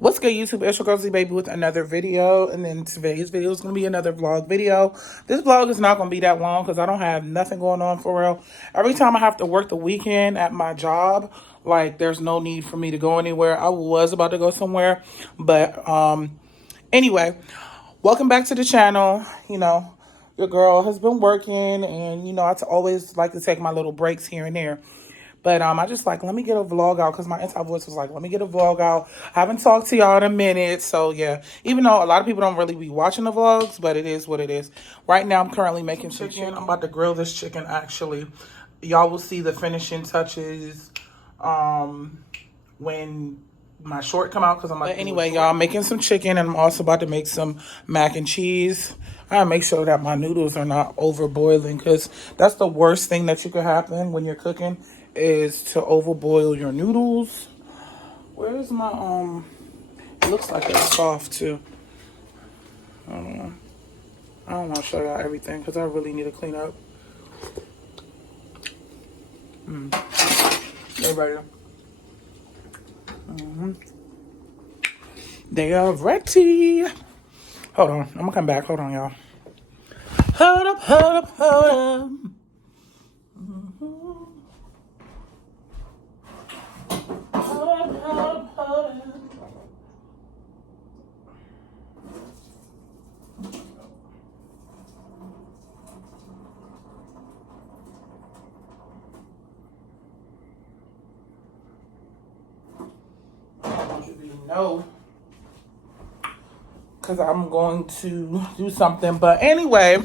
What's good, YouTube? It's your girl Z Baby with another video, and then today's video is going to be another vlog video. This vlog is not going to be that long because I don't have nothing going on for real. Every time I have to work the weekend at my job, like there's no need for me to go anywhere. I was about to go somewhere, but anyway, welcome back to the channel. You know, your girl has been working, and I always like to take my little breaks here and there. But I just like, let me get a vlog out because my inside voice was like, let me get a vlog out. I haven't talked to y'all in a minute. So, yeah, even though a lot of people don't really be watching the vlogs, but it is what it is. Right now, I'm currently making some chicken. I'm about to grill this chicken, actually. Y'all will see the finishing touches when my short come out because I'm like, anyway, y'all, making some chicken, and I'm also about to make some mac and cheese. I gotta make sure that my noodles are not over boiling because that's the worst thing that you could happen when you're cooking is to overboil your noodles. Where's my it looks like it's soft too. I don't want to show y'all everything because I really need to clean up. They're ready. They are ready. Hold on, I'm gonna come back. Hold on, y'all. Hold up, hold up, hold up. No, because I'm going to do something. But anyway,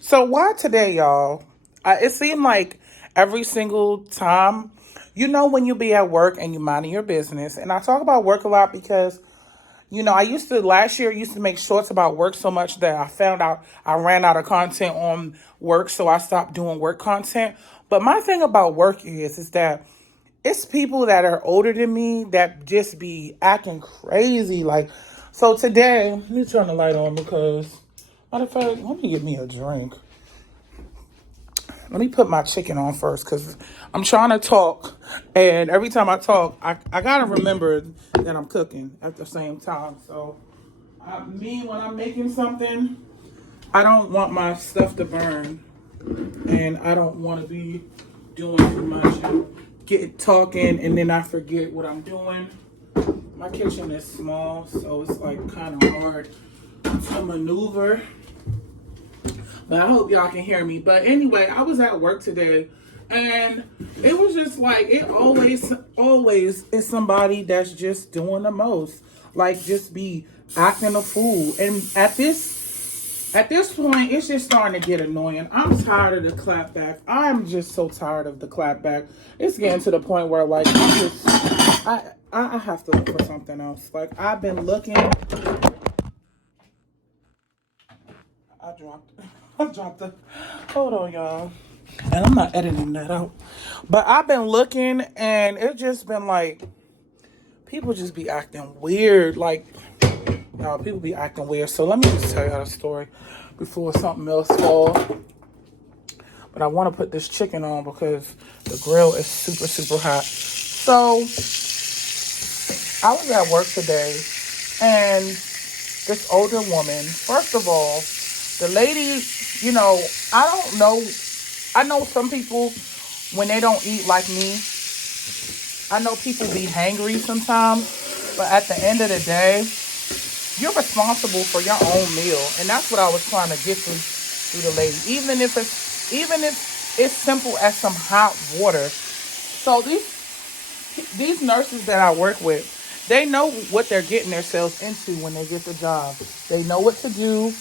so why today, y'all? It seemed like every single time, when you be at work and you minding your business, and I talk about work a lot because, last year, used to make shorts about work so much that I found out I ran out of content on work, so I stopped doing work content. But my thing about work is that it's people that are older than me that just be acting crazy. Like, so today, let me turn the light on because, matter of fact, let me get me a drink. Let me put my chicken on first because I'm trying to talk. And every time I talk, I got to remember that I'm cooking at the same time. So, when I'm making something, I don't want my stuff to burn. And I don't want to be doing too much and get talking and then I forget what I'm doing. My kitchen is small, so it's like kind of hard to maneuver. But I hope y'all can hear me. But anyway, I was at work today and it was just like, it always is somebody that's just doing the most. Like just be acting a fool. And at this point, it's just starting to get annoying. I'm tired of the clap back. I'm just so tired of the clap back. It's getting to the point where, like, I have to look for something else. Like, I've been looking. I dropped the. Hold on, y'all. And I'm not editing that out. But I've been looking, and it's just been like, people just be acting weird. Like, y'all, people be acting weird. So let me just tell y'all a story before something else falls. But I want to put this chicken on because the grill is super, super hot. So I was at work today and this older woman, first of all, the lady, I don't know. I know some people, when they don't eat like me, I know people be hangry sometimes. But at the end of the day, you're responsible for your own meal, and that's what I was trying to get through the lady. Even if it's simple as some hot water. So these nurses that I work with, they know what they're getting themselves into when they get the job. They know what to do.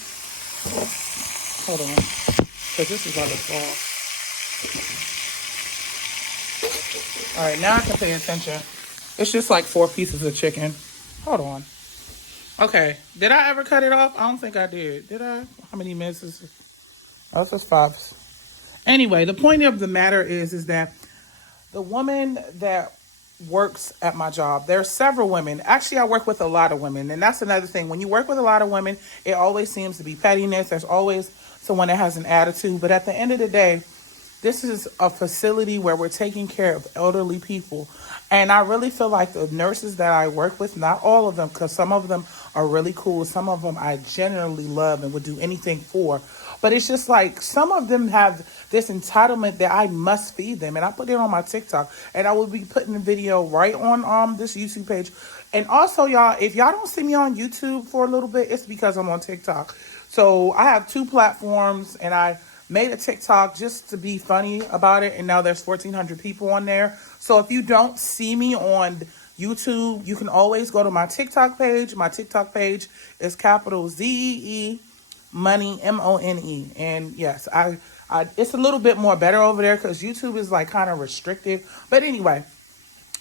Hold on, because this is about to fall. All right, now I can pay attention. It's just like 4 pieces of chicken. Hold on. Okay, did I ever cut it off? I don't think I did. Did I? How many minutes is it? Oh, it's just 5. Anyway, the point of the matter is that the woman that works at my job, there are several women. Actually, I work with a lot of women, and that's another thing. When you work with a lot of women, it always seems to be pettiness. There's always someone that has an attitude. But at the end of the day, this is a facility where we're taking care of elderly people. And I really feel like the nurses that I work with, not all of them, because some of them are really cool. Some of them I genuinely love and would do anything for. But it's just like some of them have this entitlement that I must feed them. And I put it on my TikTok. And I will be putting the video right on this YouTube page. And also, y'all, if y'all don't see me on YouTube for a little bit, it's because I'm on TikTok. So I have two platforms, and I made a TikTok just to be funny about it. And now there's 1,400 people on there. So if you don't see me on YouTube, you can always go to my TikTok page. My TikTok page is capital ZEE Money, MONE. And yes, I it's a little bit more better over there because YouTube is like kind of restrictive. But anyway,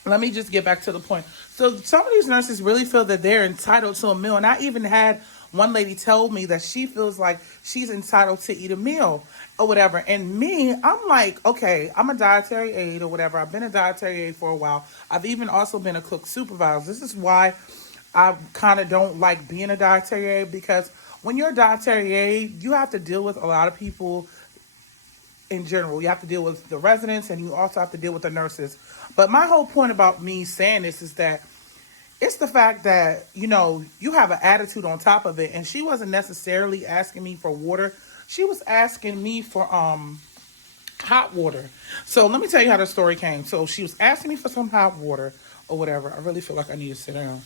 let me just get back to the point. So some of these nurses really feel that they're entitled to a meal. And I even had one lady tell me that she feels like she's entitled to eat a meal or whatever. And me, I'm like, okay, I'm a dietary aide or whatever. I've been a dietary aide for a while. I've even also been a cook supervisor. This is why I kind of don't like being a dietary aide, because when you're a dietary aide, you have to deal with a lot of people in general. You have to deal with the residents, and you also have to deal with the nurses. But my whole point about me saying this is that it's the fact that, you know, you have an attitude on top of it. And she wasn't necessarily asking me for water. She was asking me for hot water. So let me tell you how the story came. So she was asking me for some hot water or whatever. I really feel like I need to sit down,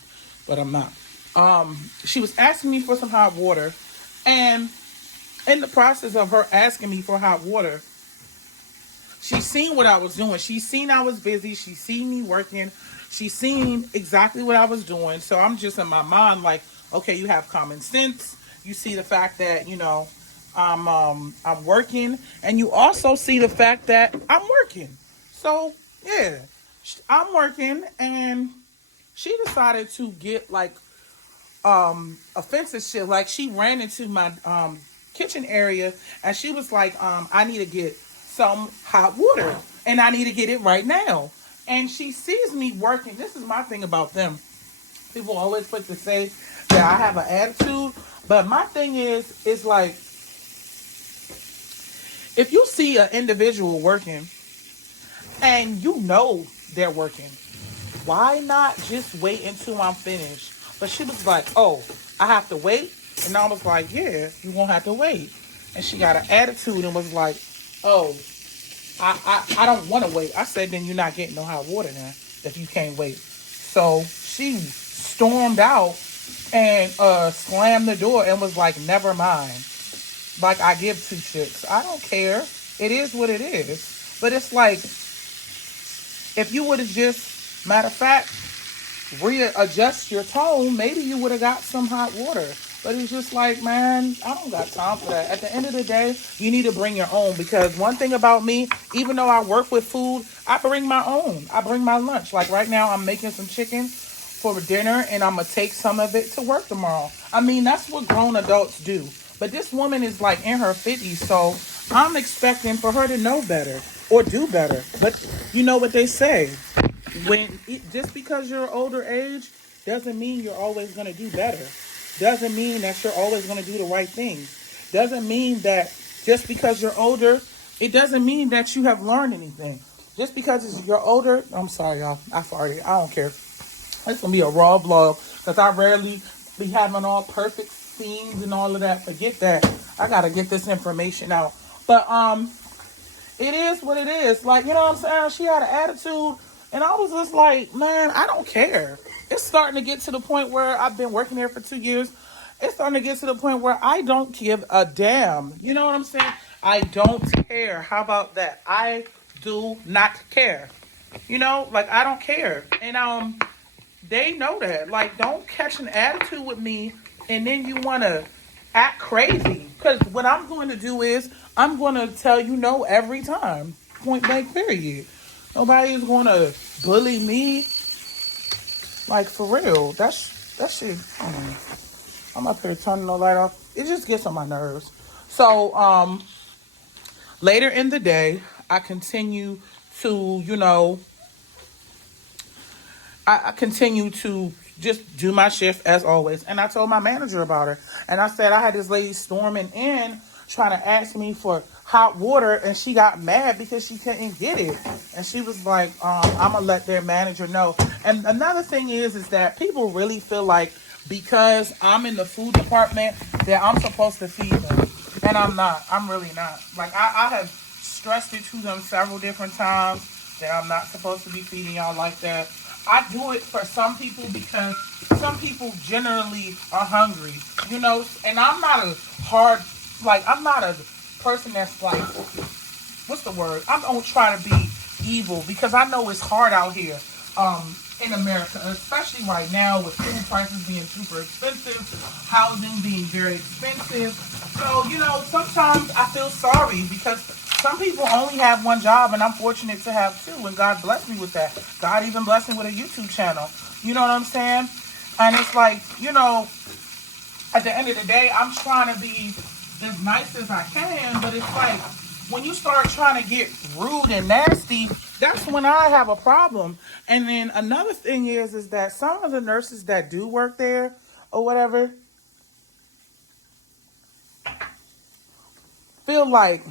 but I'm not. She was asking me for some hot water, and in the process of her asking me for hot water, she seen what I was doing. She seen I was busy. She seen me working. She seen exactly what I was doing. So I'm just in my mind like, okay, you have common sense. You see the fact that, you know, I'm working, and you also see the fact that I'm working. So yeah, I'm working, and she decided to get like offensive shit. Like she ran into my kitchen area, and she was like, I need to get some hot water, and I need to get it right now. And she sees me working. This is my thing about them. People always put to say that I have an attitude, but my thing is like, if you see an individual working and you know they're working, why not just wait until I'm finished? But she was like, oh, I have to wait? And I was like, yeah, you won't have to wait. And she got an attitude and was like, oh, I don't want to wait. I said, then you're not getting no hot water then if you can't wait. So she stormed out and slammed the door and was like, never mind. Like, I give two shits. I don't care. It is what it is. But it's like, if you would have just, matter of fact, readjust your tone, maybe you would have got some hot water. But it's just like, man, I don't got time for that. At the end of the day, you need to bring your own. Because one thing about me, even though I work with food, I bring my own. I bring my lunch. Like right now, I'm making some chicken for dinner, and I'm going to take some of it to work tomorrow. I mean, that's what grown adults do. But this woman is like in her 50s, so I'm expecting for her to know better or do better. But you know what they say, just because you're older age doesn't mean you're always going to do better. Doesn't mean that you're always going to do the right things. Doesn't mean that just because you're older, it doesn't mean that you have learned anything. Just because you're older, I'm sorry, y'all, I farted. I don't care. It's going to be a raw vlog because I rarely be having all perfect scenes and all of that. Forget that. I got to get this information out. But it is what it is. Like, you know what I'm saying? She had an attitude, and I was just like, man, I don't care. It's starting to get to the point where I've been working there for 2 years. It's starting to get to the point where I don't give a damn. You know what I'm saying? I don't care. How about that? I do not care. You know, like I don't care. And they know that. Like, don't catch an attitude with me and then you want to act crazy. Because what I'm going to do is I'm going to tell you no every time. Point blank, period. Nobody is going to bully me. Like, for real. That shit. I'm up here turning the light off. It just gets on my nerves. So, later in the day, I continue to, you know, I continue to just do my shift as always. And I told my manager about her. And I said I had this lady storming in trying to ask me for hot water, and she got mad because she couldn't get it. And she was like, I'm gonna let their manager know. And another thing is that people really feel like because I'm in the food department that I'm supposed to feed them. And I'm not. I'm really not. Like I have stressed it to them several different times that I'm not supposed to be feeding y'all like that. I do it for some people because some people generally are hungry, you know, and I'm not a hard, like, I'm not a person that's like, what's the word? I don't try to be evil because I know it's hard out here in America, especially right now with food prices being super expensive, housing being very expensive. So, you know, sometimes I feel sorry because some people only have one job, and I'm fortunate to have two, and God blessed me with that. God even blessed me with a YouTube channel. You know what I'm saying? And it's like, you know, at the end of the day, I'm trying to be as nice as I can, but it's like, when you start trying to get rude and nasty, that's when I have a problem. And then another thing is that some of the nurses that do work there or whatever feel like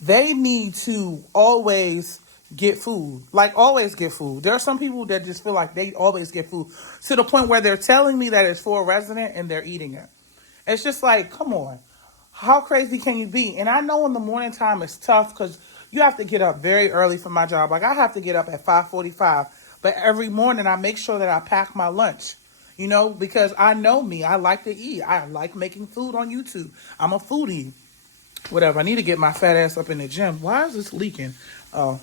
they need to always get food. Like, always get food. There are some people that just feel like they always get food to the point where they're telling me that it's for a resident and they're eating it. It's just like, come on. How crazy can you be? And I know in the morning time it's tough because you have to get up very early for my job. Like, I have to get up at 5:45. But every morning I make sure that I pack my lunch. You know, because I know me. I like to eat. I like making food on YouTube. I'm a foodie. Whatever. I need to get my fat ass up in the gym. Why is this leaking? Oh.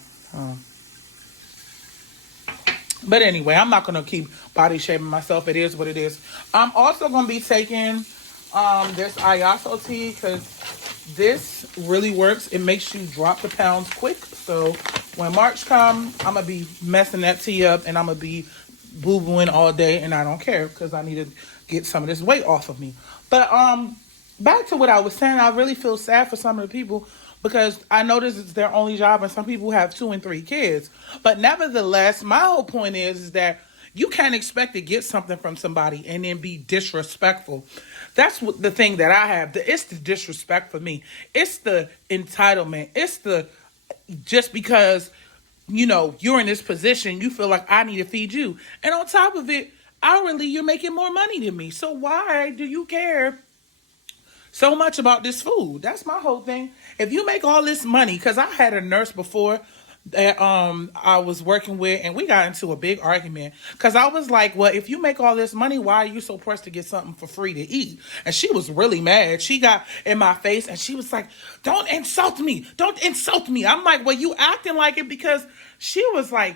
But anyway, I'm not going to keep body shaming myself. It is what it is. I'm also going to be taking this Ayaso tea because this really works. It makes you drop the pounds quick. So when March comes, I'm going to be messing that tea up and I'm going to be boo-booing all day, and I don't care because I need to get some of this weight off of me. But back to what I was saying, I really feel sad for some of the people because I know this is their only job and some people have 2 and 3 kids. But nevertheless, my whole point is that you can't expect to get something from somebody and then be disrespectful. That's what the thing that I have. It's the disrespect for me. It's the entitlement. It's the just because, you know, you're in this position, you feel like I need to feed you. And on top of it, hourly, you're making more money than me. So why do you care so much about this food? That's my whole thing. If you make all this money, because I had a nurse before that I was working with, and we got into a big argument because I was like, well, if you make all this money, why are you so pressed to get something for free to eat? And she was really mad. She got in my face and she was like, don't insult me. Don't insult me. I'm like, well, you acting like it because she was like,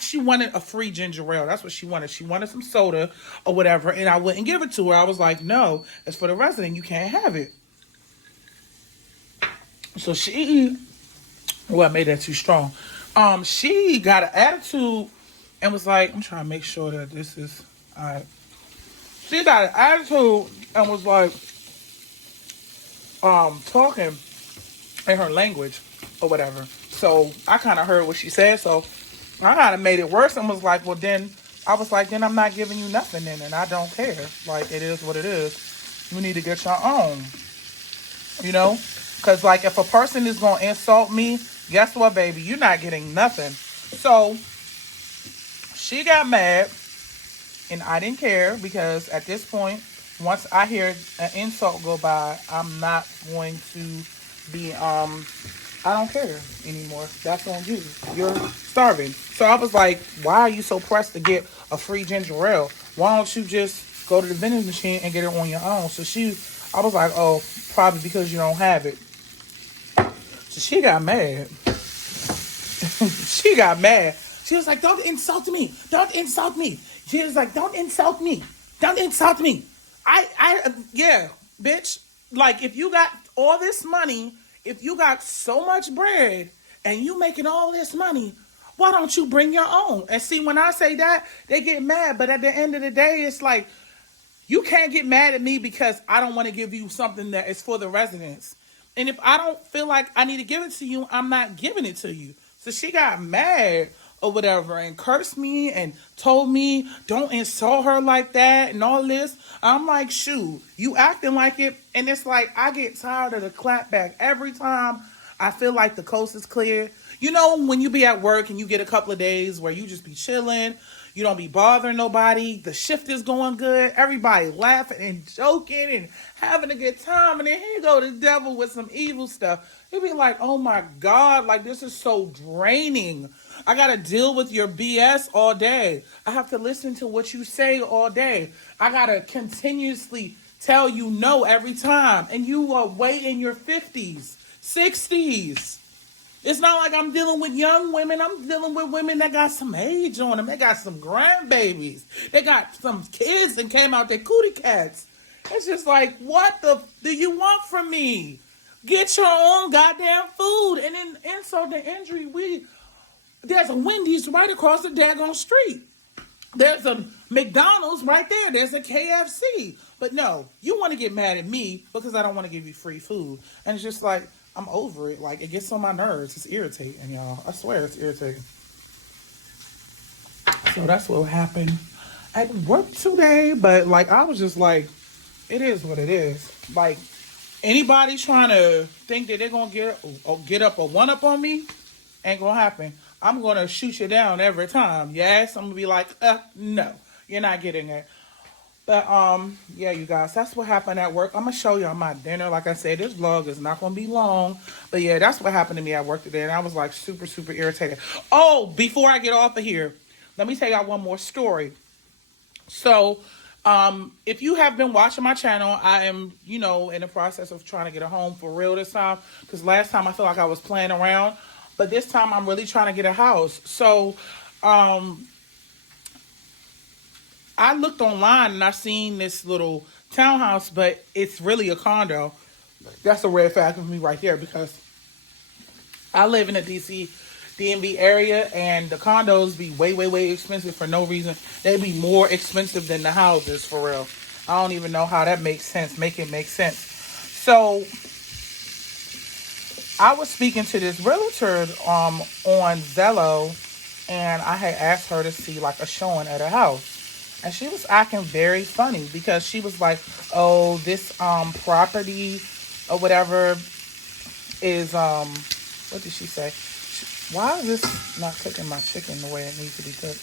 she wanted a free ginger ale. That's what she wanted. She wanted some soda or whatever, and I wouldn't give it to her. I was like, no, it's for the resident. You can't have it. So I made that too strong. She got an attitude and was like, I'm trying to make sure that this is all right. She got an attitude and was like, talking in her language or whatever. So I kind of heard what she said. So I kind of made it worse and was like, well, then I was like, then I'm not giving you nothing then, and I don't care. Like, it is what it is. You need to get your own, you know? Because, like, if a person is going to insult me, guess what, baby? You're not getting nothing. So she got mad, and I didn't care because at this point, once I hear an insult go by, I'm not going to be, I don't care anymore. That's on you. You're starving. So I was like, why are you so pressed to get a free ginger ale? Why don't you just go to the vending machine and get it on your own? So I was like, oh, probably because you don't have it. So she got mad. She got mad. She was like, don't insult me. Don't insult me. She was like, don't insult me. Don't insult me. Yeah, bitch. Like, if you got all this money, if you got so much bread and you making all this money, why don't you bring your own? And see, when I say that, they get mad. But at the end of the day, it's like, you can't get mad at me because I don't want to give you something that is for the residents. And if I don't feel like I need to give it to you, I'm not giving it to you. So she got mad or whatever and cursed me and told me don't insult her like that and all this. I'm like, shoot, you acting like it. And it's like I get tired of the clapback every time I feel like the coast is clear. You know, when you be at work and you get a couple of days where you just be chilling, you don't be bothering nobody, the shift is going good, everybody laughing and joking and having a good time, and then here go the devil with some evil stuff. You be like, oh my God, like this is so draining. I gotta deal with your BS all day. I have to listen to what you say all day. I gotta continuously tell you no every time. And you are way in your 50s, 60s. It's not like I'm dealing with young women. I'm dealing with women that got some age on them. They got some grandbabies. They got some kids that came out their cootie cats. It's just like, what the do you want from me? Get your own goddamn food. And then insult the injury, there's a Wendy's right across the daggone street. There's a McDonald's right there. There's a KFC. But no, you want to get mad at me because I don't want to give you free food. And it's just like, I'm over it. Like, it gets on my nerves. It's irritating, y'all. I swear it's irritating. So that's what happened at work today. But, like, I was just like, it is what it is. Like, anybody trying to think that they're going to get up or one up on me, ain't going to happen. I'm going to shoot you down every time. Yes, I'm going to be like, no, you're not getting it. But, yeah, you guys, that's what happened at work. I'm going to show y'all my dinner. Like I said, this vlog is not going to be long. But, yeah, that's what happened to me at work today. And I was, like, super, super irritated. Oh, before I get off of here, let me tell y'all one more story. So, if you have been watching my channel, I am, in the process of trying to get a home for real this time. Because last time I felt like I was playing around. But this time I'm really trying to get a house. So, I looked online and I seen this little townhouse, but it's really a condo. That's a red flag for me right there because I live in the DMV area and the condos be way, way, way expensive for no reason. They be more expensive than the houses for real. I don't even know how that makes sense. Make it make sense. So I was speaking to this realtor on Zillow and I had asked her to see like a showing at a house. And she was acting very funny because she was like, oh, this property or whatever is, what did she say? Why is this not cooking my chicken the way it needs to be cooked?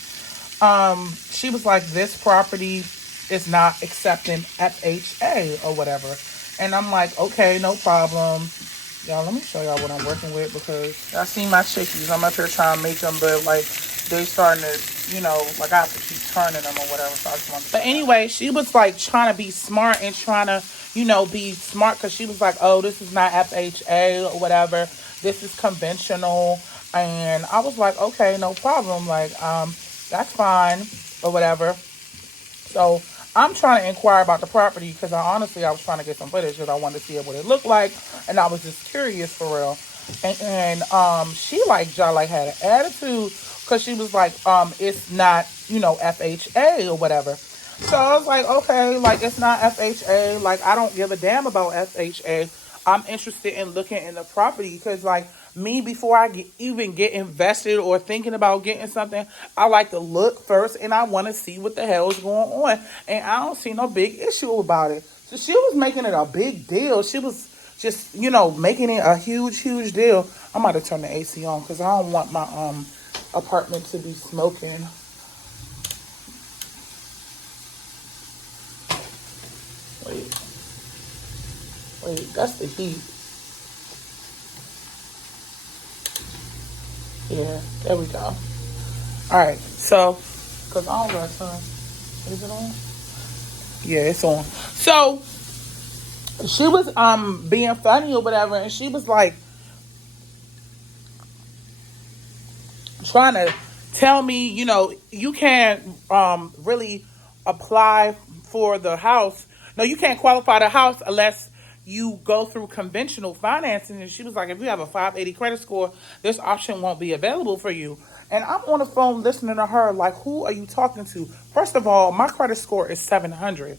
She was like, this property is not accepting FHA or whatever. And I'm like, okay, no problem. Y'all, let me show y'all what I'm working with because I see my chickies. I'm up here trying to make them, but like they starting to, like I have to keep turning them or whatever. So I just want to... But anyway, she was like trying to be smart and trying to, be smart because she was like, oh, this is not FHA or whatever. This is conventional. And I was like, okay, no problem. Like, that's fine or whatever. So I'm trying to inquire about the property because I was trying to get some footage because I wanted to see what it looked like. And I was just curious for real. And she had an attitude because she was like, it's not, FHA or whatever. So I was like, okay, like it's not FHA. Like I don't give a damn about FHA. I'm interested in looking in the property because like me, before I even get invested or thinking about getting something, I like to look first and I want to see what the hell is going on. And I don't see no big issue about it. So she was making it a big deal. She was just, making it a huge, huge deal. I'm about to turn the AC on because I don't want my apartment to be smoking. Wait, that's the heat. Yeah, there we go. All right, so, because I don't got time. Is it on? Yeah, it's on. So, she was being funny or whatever, and she was like trying to tell me, you can't really apply for the house. No, you can't qualify the house unless you go through conventional financing. And she was like, if you have a 580 credit score, this option won't be available for you. And I'm on the phone listening to her like, who are you talking to? First of all, my credit score is 700.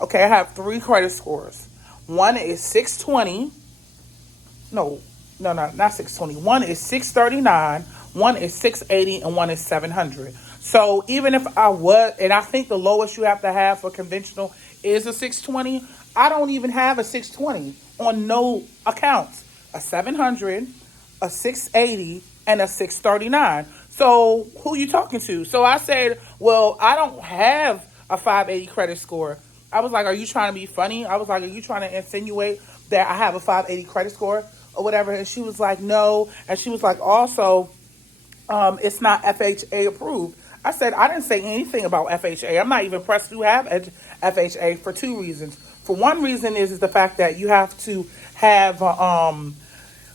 Okay, I have 3 credit scores. One is 620. No, not 620. One is 639. One is 680 and one is 700. So even if I was, and I think the lowest you have to have for conventional is a 620, I don't even have a 620 on no accounts. A 700, a 680, and a 639. So who you talking to? So I said, well, I don't have a 580 credit score. I was like, are you trying to be funny? I was like, are you trying to insinuate that I have a 580 credit score or whatever? And she was like, no. And she was like, also, it's not FHA approved. I said, I didn't say anything about FHA. I'm not even pressed to have FHA for two reasons. For one reason is the fact that you have to have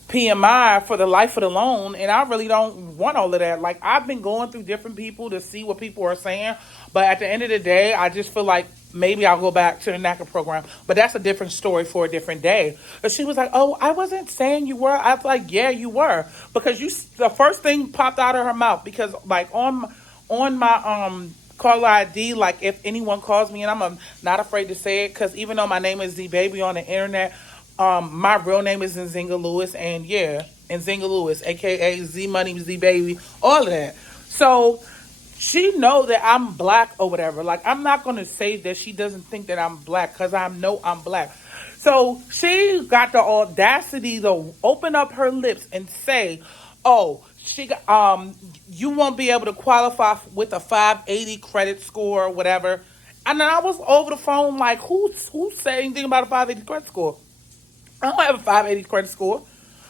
PMI for the life of the loan, and I really don't want all of that. Like, I've been going through different people to see what people are saying, but at the end of the day, I just feel like maybe I'll go back to the NACA program, but that's a different story for a different day. But she was like, oh, I wasn't saying you were. I was like, yeah, you were, because the first thing popped out of her mouth, because like on my caller ID, like if anyone calls me, and I'm not afraid to say it, because even though my name is Z Baby on the internet, my real name is Nzinga Lewis, and yeah, Nzinga Lewis, aka Z Money, Z Baby, all of that. So she know that I'm black or whatever. Like, I'm not gonna say that she doesn't think that I'm black, because I know I'm black. So she got the audacity to open up her lips and say, oh, you won't be able to qualify with a 580 credit score or whatever. And then I was over the phone like, who said anything about a 580 credit score? I don't have a 580 credit score.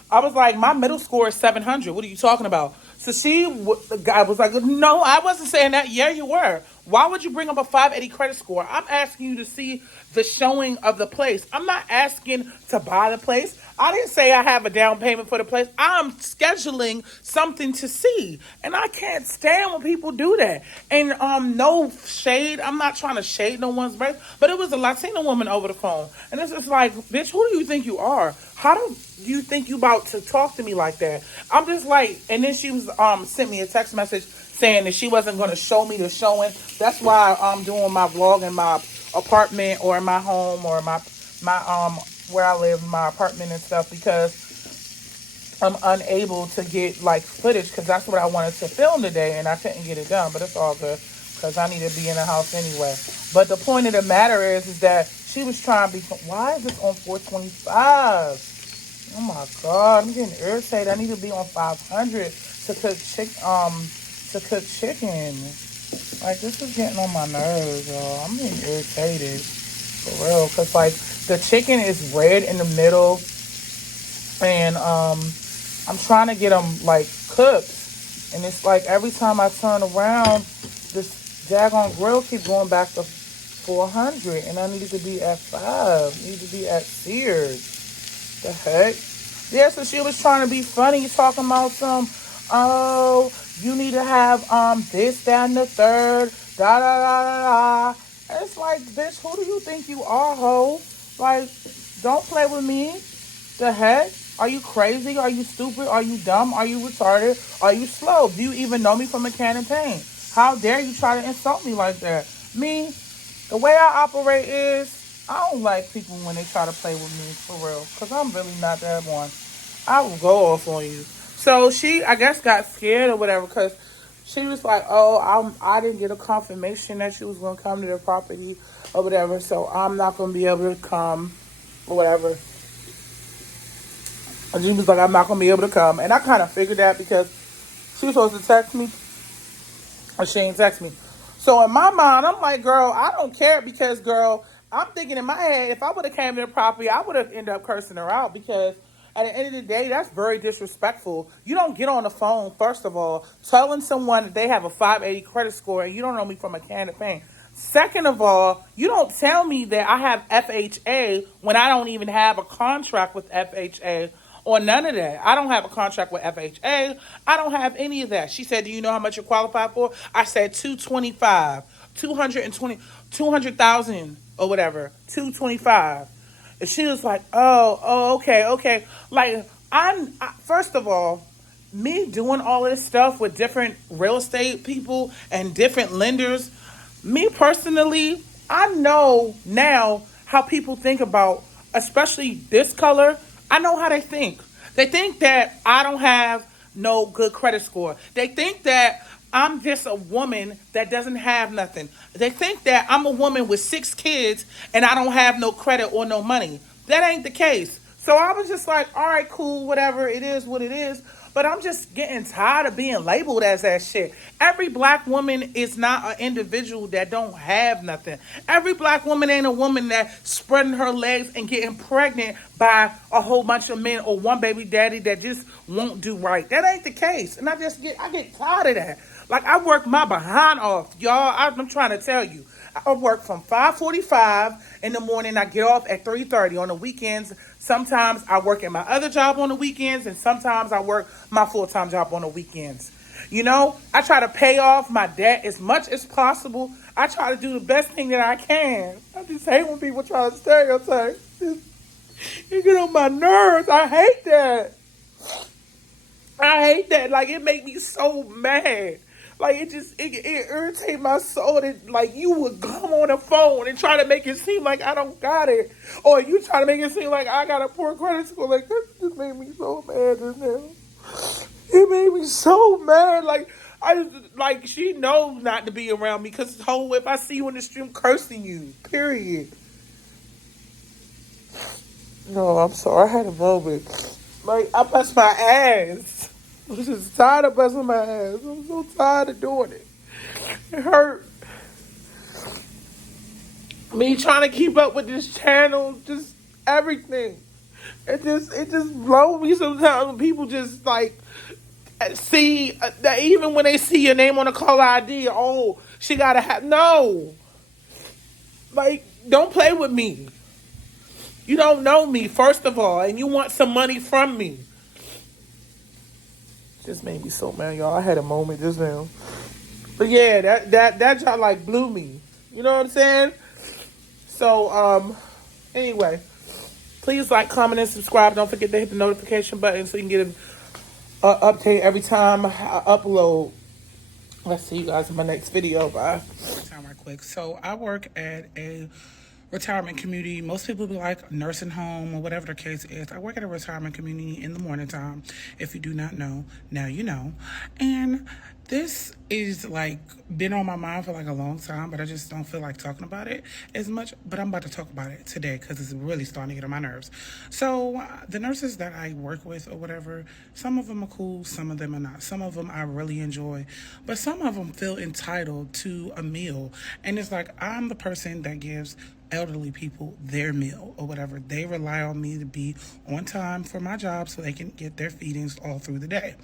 I was like, my middle score is 700. What are you talking about? So the guy was like, no, I wasn't saying that. Yeah, you were. Why would you bring up a 580 credit score? I'm asking you to see the showing of the place. I'm not asking to buy the place. I didn't say I have a down payment for the place. I'm scheduling something to see. And I can't stand when people do that. And no shade. I'm not trying to shade no one's race. But it was a Latina woman over the phone. And it's just like, bitch, who do you think you are? How do you think you about to talk to me like that? I'm just like, and then she was sent me a text message saying that she wasn't going to show me the showing. That's why I'm doing my vlog in my apartment or in my home or my where I live, my apartment and stuff, because I'm unable to get like footage, because that's what I wanted to film today and I couldn't get it done. But it's all good, because I need to be in the house anyway. But the point of the matter is that she was trying to be, why is this on 425? Oh my God, I'm getting irritated. I need to be on 500 to cook chicken. Like, this is getting on my nerves, y'all. I'm getting irritated, for real. Because, like, the chicken is red in the middle. And, I'm trying to get them, like, cooked. And it's like, every time I turn around, this daggone grill keeps going back to 400. And I need to be at 5. I need to be at seared. The heck? Yeah, so she was trying to be funny, talking about some, oh, you need to have this, that, and the third, da da da da da. And it's like, bitch, who do you think you are, ho? Like, don't play with me. The heck? Are you crazy? Are you stupid? Are you dumb? Are you retarded? Are you slow? Do you even know me from a can of paint? How dare you try to insult me like that? Me, the way I operate is, I don't like people when they try to play with me, for real. Because I'm really not that one. I will go off on you. So she, I guess, got scared or whatever, because she was like, oh, I didn't get a confirmation that she was going to come to the property or whatever, so I'm not going to be able to come or whatever. And she was like, I'm not going to be able to come. And I kind of figured that, because she was supposed to text me, or she ain't text me. So in my mind, I'm like, girl, I don't care, because, girl, I'm thinking in my head, if I would have came to the property, I would have ended up cursing her out, because at the end of the day, that's very disrespectful. You don't get on the phone, first of all, telling someone that they have a 580 credit score and you don't know me from a can of paint. Second of all, you don't tell me that I have FHA when I don't even have a contract with FHA or none of that. I don't have a contract with FHA. I don't have any of that. She said, do you know how much you're qualified for? I said 225, 200,000 or whatever, 225. And she was like, oh, okay. Like, first of all, me doing all this stuff with different real estate people and different lenders, me personally, I know now how people think about, especially this color. I know how they think. They think that I don't have no good credit score. They think that I'm just a woman that doesn't have nothing. They think that I'm a woman with 6 kids and I don't have no credit or no money. That ain't the case. So I was just like, all right, cool, whatever. It is what it is. But I'm just getting tired of being labeled as that shit. Every black woman is not an individual that don't have nothing. Every black woman ain't a woman that spreading her legs and getting pregnant by a whole bunch of men or one baby daddy that just won't do right. That ain't the case. And I get tired of that. Like, I work my behind off, y'all. I'm trying to tell you. I work from 5:45 in the morning. I get off at 3:30 on the weekends. Sometimes I work at my other job on the weekends, and sometimes I work my full-time job on the weekends. You know, I try to pay off my debt as much as possible. I try to do the best thing that I can. I just hate when people try to stereotype. You get on my nerves. I hate that. I hate that. Like, it make me so mad. Like, it irritates my soul that, like, you would come on the phone and try to make it seem like I don't got it. Or you try to make it seem like I got a poor credit score. Like, that just made me so mad just now. It made me so mad. Like, she knows not to be around me because if I see you in the stream, cursing you. Period. No, I'm sorry. I had a moment. Like, I bust my ass. I'm just tired of busting my ass. I'm so tired of doing it. It hurt. Me trying to keep up with this channel, just everything. It just blows me sometimes when people just like see that even when they see your name on the caller ID, oh, she gotta have no. Like, don't play with me. You don't know me, first of all, and you want some money from me. Just made me so mad, y'all. I had a moment just now. But yeah, that job like blew me. You know what I'm saying? So, anyway, please like, comment, and subscribe. Don't forget to hit the notification button so you can get an update every time I upload. I'll see you guys in my next video. Bye. Time right quick. So I work at a retirement community. Most people be like nursing home or whatever the case is. I work at a retirement community in the morning time. If you do not know, now you know. And this is like been on my mind for like a long time, but I just don't feel like talking about it as much. But I'm about to talk about it today because it's really starting to get on my nerves. So the nurses that I work with or whatever, some of them are cool, some of them are not. Some of them I really enjoy, but some of them feel entitled to a meal. And it's like, I'm the person that gives elderly people their meal or whatever. They rely on me to be on time for my job so they can get their feedings all through the day.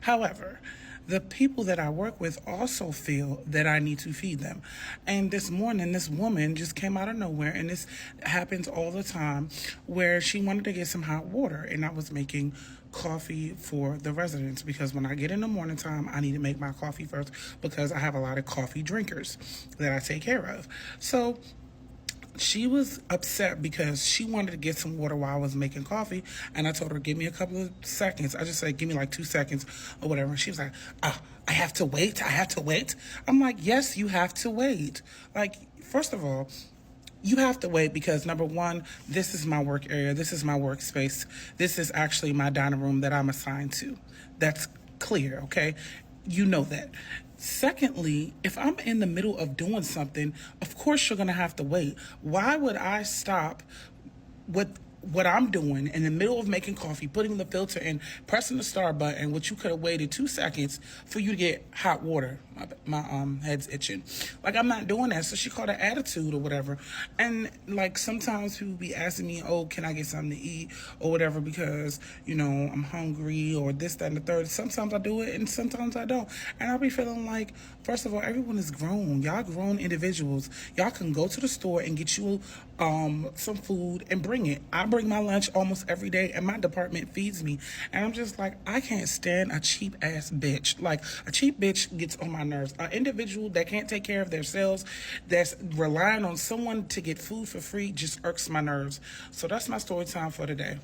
However, the people that I work with also feel that I need to feed them. And this morning, this woman just came out of nowhere, and this happens all the time, where she wanted to get some hot water, and I was making coffee for the residents because when I get in the morning time, I need to make my coffee first because I have a lot of coffee drinkers that I take care of. So she was upset because she wanted to get some water while I was making coffee, and I told her, give me a couple of seconds. I just said, give me like 2 seconds or whatever. And she was like, I have to wait. I'm like, yes, you have to wait. Like, first of all, you have to wait because, number one, this is my work area. This is my workspace. This is actually my dining room that I'm assigned to. That's clear, okay? You know that. Secondly, if I'm in the middle of doing something, of course you're going to have to wait. Why would I stop what I'm doing in the middle of making coffee, putting the filter in, pressing the start button, which you could have waited 2 seconds for you to get hot water? My head's itching. Like, I'm not doing that. So she called it attitude or whatever. And like, sometimes people be asking me, oh, can I get something to eat or whatever because, you know, I'm hungry or this, that, and the third. Sometimes I do it and sometimes I don't. And I'll be feeling like, first of all, everyone is grown. Y'all grown individuals. Y'all can go to the store and get you some food and bring it. I bring my lunch almost every day and my department feeds me. And I'm just like, I can't stand a cheap ass bitch. Like, a cheap bitch gets on my nerves. An individual that can't take care of themselves, that's relying on someone to get food for free, just irks my nerves. So that's my story time for today.